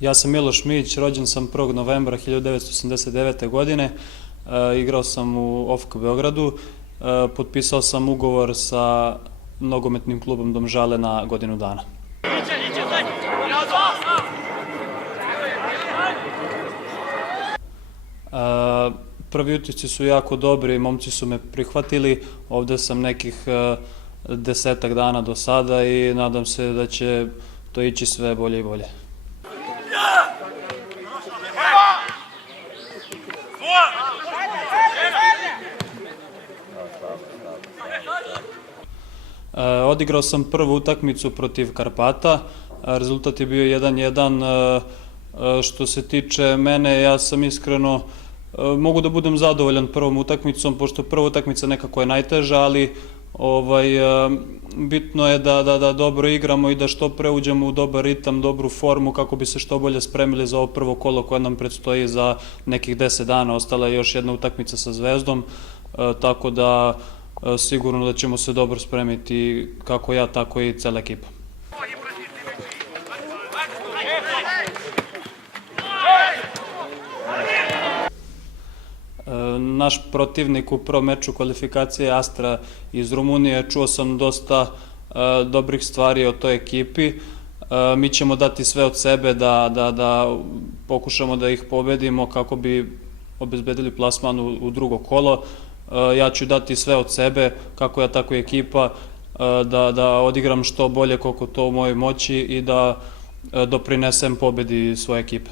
Ja sam Miloš Mić, rođen sam 1. novembra 1989. godine, igrao sam u OFK Beogradu, potpisao sam ugovor sa nogometnim klubom Domžale na godinu dana. Prvi utisci su jako dobri, momci su me prihvatili, ovde sam nekih 10 dana do sada i nadam se da će to ići sve bolje i bolje. Odigrao sam prvu utakmicu protiv Karpata, rezultat je bio 1:1. Što se tiče mene, ja sam iskreno, mogu da budem zadovoljan prvom utakmicom, pošto prva utakmica nekako je najteža, ali bitno je da dobro igramo i da što pre uđemo u dobar ritam, dobru formu, kako bi se što bolje spremili za ovo prvo kolo koje nam predstoji za nekih 10 dana. Ostala je još jedna utakmica sa Zvezdom, tako da sigurno da ćemo se dobro spremiti, kako ja, tako i cela ekipa. Naš protivnik u prvom meču kvalifikacije je Astra iz Rumunije. Čuo sam dosta dobrih stvari o toj ekipi. Mi ćemo dati sve od sebe da pokušamo da ih pobedimo kako bi obezbedili plasman u drugo kolo. Ja ću dati sve od sebe, kako ja, tako i ekipa, da odigram što bolje koliko to u mojoj moći i da doprinesem pobedi svoje ekipe.